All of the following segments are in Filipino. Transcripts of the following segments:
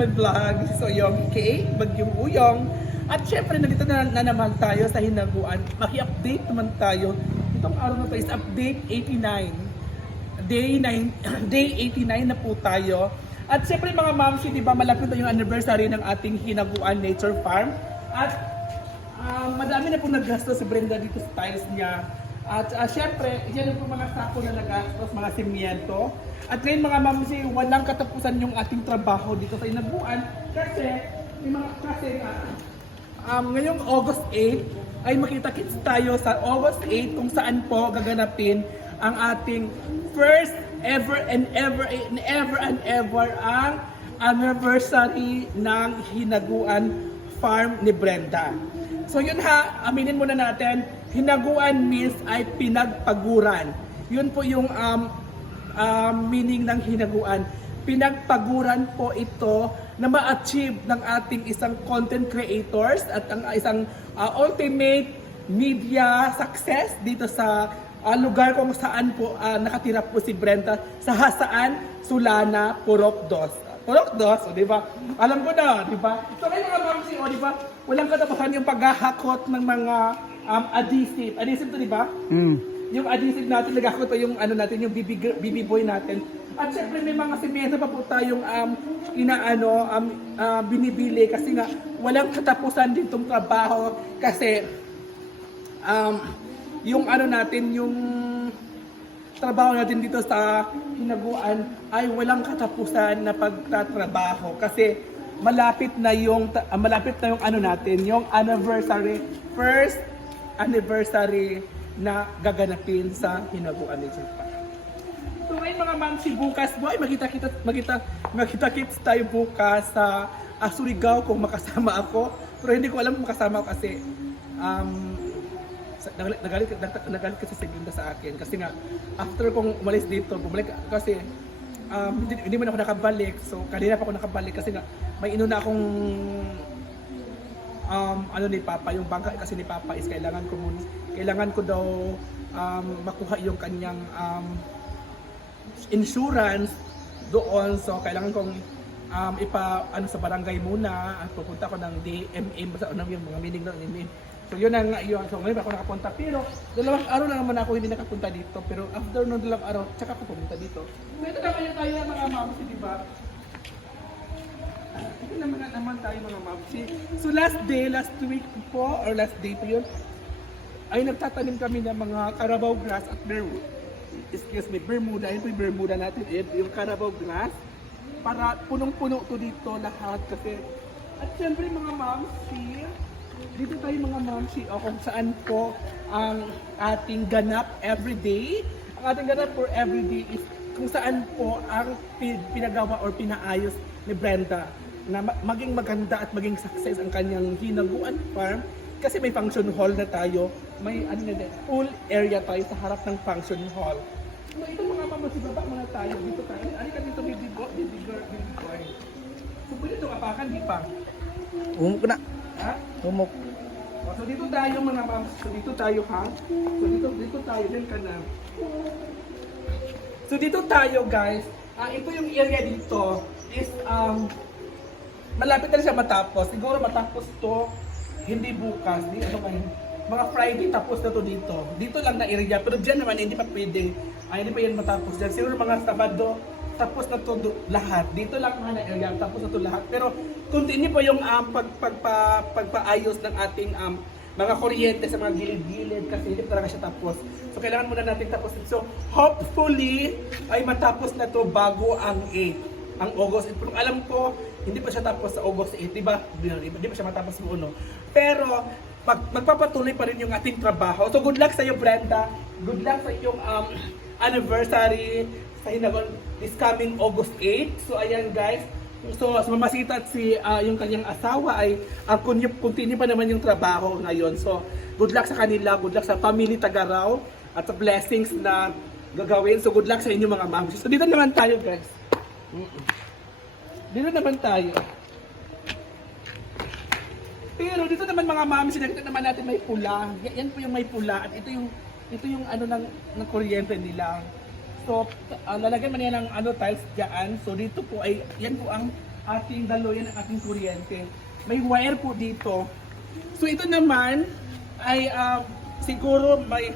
my vlog. Is Oyong K, Bagyong Uyong. At syempre, nandito na, na naman tayo sa Hinaguan. Maki-update naman tayo. Itong araw na to is update 89. Day 9, day 89 na po tayo. At syempre mga mamsi, di ba, malapit na yung anniversary ng ating Hinaguan Nature Farm. At ah, madami na po naggastos si Brenda dito sa tiles niya. At uh, syempre, yan po mga sako na nagastos, mga simyento. At ngayon mga mamsi, walang katapusan yung ating trabaho dito sa Hinaguan. Kasi, may mga kasi nga, Um, ngayong August 8 ay makita-kits tayo sa August 8 kung saan po gaganapin ang ating first ever and ever and ever and ever ang anniversary ng Hinaguan Farm ni Brenda. So yun ha, aminin muna natin, Hinaguan means ay pinagpaguran. Yun po yung um, um, meaning ng hinaguan. Pinagpaguran po ito na ma-achieve ng ating isang content creators at ang isang uh, ultimate media success dito sa uh, lugar kung saan po uh, nakatira po si Brenda sa Hasaan, Sulana, Purok 2. Purok 2, o ba? Alam ko na, di ba? So kayo mga mamsi, o di ba? Walang katapusan yung paghahakot ng mga um, adhesive. Adhesive to, di ba? Mm. yung adhesive natin, nagako pa yung ano natin, yung BB, BB boy natin. At syempre may mga semento pa po tayong um, inaano, um, ah, binibili kasi nga walang katapusan din tong trabaho kasi um, yung ano natin, yung trabaho natin dito sa hinaguan ay walang katapusan na pagtatrabaho kasi malapit na yung ah, malapit na yung ano natin, yung anniversary, first anniversary na gaganapin sa hinaguan nature park. So ngayon mga mamsi, bukas mo ay magkita-kita, magkita, magkita-kits tayo bukas sa uh, Surigao kung makasama ako. Pero hindi ko alam kung makasama ako kasi um, nagalit, nagalit, nag- nagalit kasi si Glinda sa akin. Kasi nga, after kong umalis dito, bumalik kasi um, hindi, hindi man ako nakabalik. So kanina pa ako nakabalik kasi nga may inuna akong um, ano ni Papa, yung bangka kasi ni Papa is kailangan ko mun kailangan ko daw um, makuha yung kanyang um, insurance doon. So kailangan kong um, ipa ano sa barangay muna at pupunta ako ng DMM basta ano yung mga meeting ng DMM. So yun ang yun. So ngayon ako nakapunta pero dalawang araw lang naman ako hindi nakapunta dito pero after nung dalawang araw tsaka ako pumunta dito. Ito na kaya tayo mga mamsi, di ba? Ito naman na naman tayo mga mamsi. So last day, last week po, or last day po yun, ay nagtatanim kami ng mga Carabao grass at Bermuda. Excuse me, Bermuda. Ito yung Bermuda natin. Ito yung Carabao grass. Para punong-puno to dito lahat kasi. At syempre mga mamsi, dito tayo mga mamsi o kung saan po ang ating ganap everyday. Ang ating ganap for everyday is kung saan po ang pin- pinagawa or pinaayos ni Brenda na ma- maging maganda at maging success ang kanyang hinaguan farm kasi may function hall na tayo, may ano na din, pool area tayo sa harap ng function hall. So ito mga mama, si baba muna tayo, dito tayo. Ano ka dito, girl, baby boy. So pwede ito apakan, di pa? Umok na. Ha? Umok. So dito tayo mga ma'am. So dito tayo ha. So dito dito tayo din ka na. So dito tayo guys. Ah ito yung area dito is um malapit na siya matapos. Siguro matapos to hindi bukas, di ano kayo. Mga Friday tapos na to dito. Dito lang na area pero diyan naman hindi pa pwede. Ay hindi pa yan matapos diyan. Siguro mga Sabado tapos na to lahat. Dito lang mga na area tapos na to lahat. Pero continue po yung um, pag, pagpa, pagpaayos ng ating um, mga kuryente sa mga gilid-gilid kasi hindi talaga siya tapos. So kailangan muna natin tapos. So hopefully ay matapos na to bago ang 8 ang August 8. Pero alam ko, hindi pa siya tapos sa August 8, di ba? Di, di, di pa siya matapos uno. Pero, mag, magpapatuloy pa rin yung ating trabaho. So, good luck sa iyo, Brenda. Good luck sa iyong um, anniversary sa Hinagon this coming August 8. So, ayan guys. So, mamasita at si ah, yung kanyang asawa ay ang uh, continue pa naman yung trabaho ngayon. So, good luck sa kanila, good luck sa family Tagaraw at sa blessings na gagawin. So, good luck sa inyo mga ma'am. So, dito naman tayo guys. Mm-mm. Dito naman tayo. Pero dito naman mga mami, sinakita naman natin may pula. Yan po yung may pula at ito yung ito yung ano ng ng kuryente nila. So, uh, lalagyan man yan ng ano tiles diyan. So dito po ay yan po ang ating daluyan ang ating kuryente. May wire po dito. So ito naman ay ah, siguro may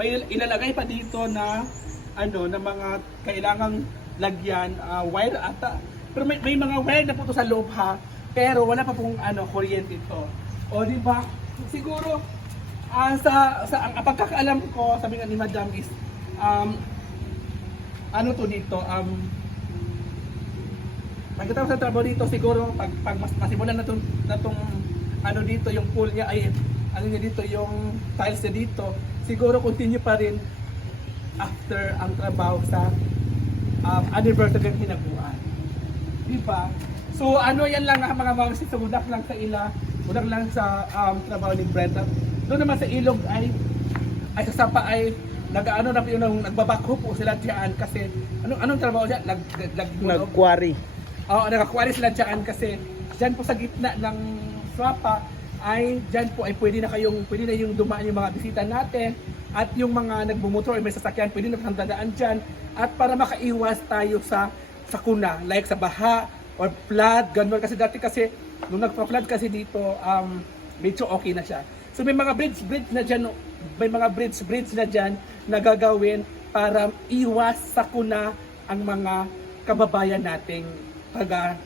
may ilalagay pa dito na ano na mga kailangang lagyan ah, wire ata. Pero may, may mga wire na po to sa loob ha. Pero wala pa pong ano kuryente ito. O di ba? Siguro ah, sa sa ang, pagkakaalam ko, sabi nga ni Madam is um ano to dito um Pagkatapos sa trabaho dito, siguro pag, pag mas masimulan na tong, na tong ano dito, yung pool niya ay ano niya dito, yung tiles niya dito, siguro continue pa rin after ang trabaho sa um, anniversary ng hinabuan. Di ba? So ano yan lang ah, mga mga so budak lang sa ila, budak lang sa um, trabaho ni Brenda. Doon naman sa ilog ay ay sa sapa ay nag-ano na yung nagbabakho po sila diyan kasi ano anong trabaho niya? Lag, lag, lag, Nag-quarry. Oo, nakakuwari sila dyan kasi dyan po sa gitna ng swapa ay dyan po ay pwede na kayong pwede na yung dumaan yung mga bisita natin at yung mga nagbumotor or may sasakyan pwede na dadaan dyan at para makaiwas tayo sa sakuna like sa baha or flood ganun kasi dati kasi nung nagpa-flood kasi dito um, medyo okay na siya so may mga bridge bridge na dyan may mga bridge bridge na dyan na gagawin para iwas sakuna ang mga kababayan nating taga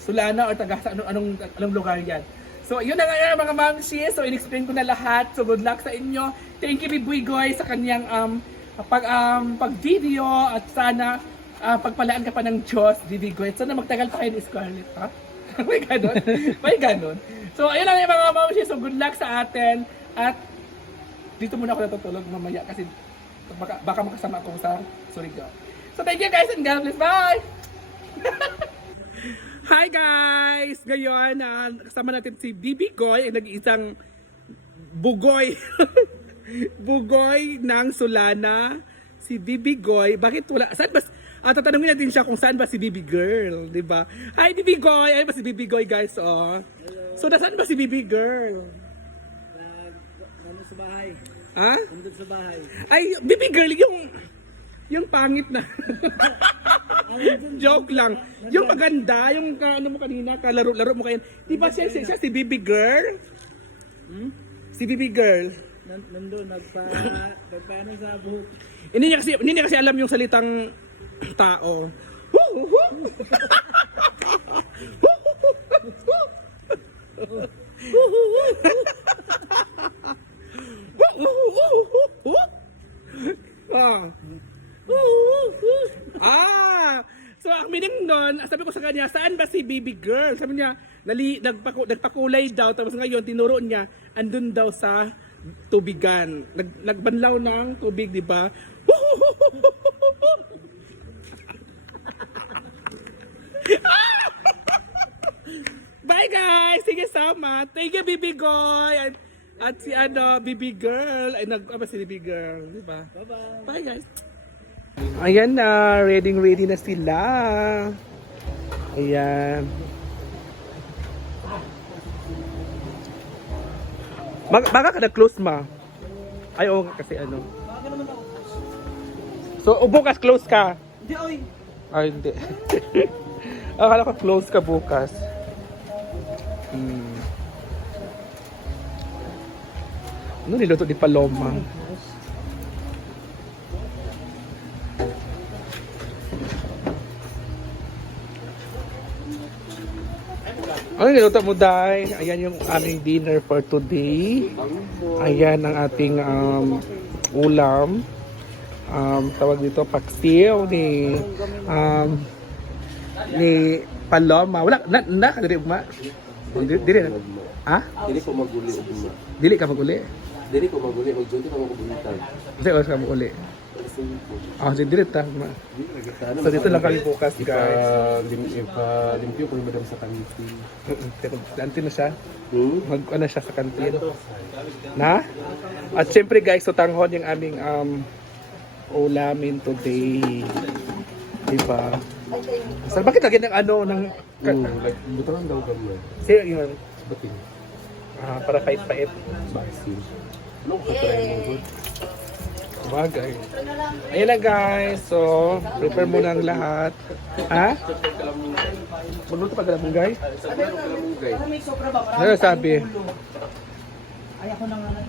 Sulana or taga sa anong, anong, anong lugar yan. So, yun na nga mga mamshi. So, in-explain ko na lahat. So, good luck sa inyo. Thank you, Biboy Goy, sa kanyang um, pag, um, pag-video at sana uh, pagpalaan ka pa ng Diyos, Goy. Sana magtagal pa kayo ni Scarlett, ha? May ganon. May ganon. So, ayun lang yung mga mamshi. So, good luck sa atin. At dito muna ako natutulog mamaya kasi baka, baka makasama ako sa Surigao. So, thank you guys and God bless. Bye! Hi guys! Ngayon, ah, kasama natin si Bibi Goy, nag-iisang bugoy. bugoy ng Solana. Si Bibi Goy. Bakit wala? Saan ba? Ah, tatanungin natin siya kung saan ba si Bibi Girl, di ba? Hi Bibi Goy! Ayun ba si Bibi Goy guys, oh. So, nasaan ba si Bibi Girl? Nag, ano sa bahay? Ha? Nandun sa bahay. Ay, Bibi Girl, yung yung pangit na. Joke lang. Yung maganda, yung ka, ano mo kanina, kalaro-laro mo kayo. Di ba siya, siya, siya si Bibi Girl? Hmm? Si Bibi Girl. Nan, nandun, nagpa, nagpaano sa buhok. Hindi niya kasi, hindi niya kasi alam yung salitang tao. ah. Ah! So ang meaning nun, sabi ko sa kanya, saan ba si baby girl? Sabi niya, nali, nagpaku, nagpakulay daw, tapos ngayon tinuro niya, andun daw sa tubigan. Nag, nagbanlaw ng tubig, di ba? Bye guys! Sige sama! Thank you, Bibi Goy! At, at si ano, Bibi Girl. Ay, nag, apa si Bibi Girl, di ba? Bye-bye. Bye guys! Ayan na, ready ready na sila. Ayan. Baka, baka ka na-close ma. Ay, oo nga kasi ano. Baka naman ako. So, bukas close ka. Hindi, oy. Ay, hindi. Akala ko close ka bukas. Hmm. Ano niluto ni Paloma? Ano niluto mo, Day? Ayan yung aming dinner for today. Ayan ang ating um, ulam. Um, tawag dito, paksiw ni um, ni Paloma. Wala, na, na, dili ma. Dili, dili na. Ha? Dili ko maguli uma. Dili ka maguli. Dili ko maguli og junti ko magulitan. Kasi oras ka maguli. Ah, si dili ta. Ma. So dito lang kami Ipa guys. lim ipa limpyo ko madam sa kanti. Kantin na siya. Hmm? Mag ano siya sa kantin. Na? At syempre guys, so tanghon yung aming um ulamin today. Diba? So, bakit lagi ng ano ng Hmm, like butangan daw gamay. Sir, yun. Batin. Ah, para pait-pait. Basin. Ano ka try mo good? Bagay. Ayan na guys. So, prepare muna ang lahat. Ha? Magluto pa mo guys? Ano sabi? Ay, ako na nga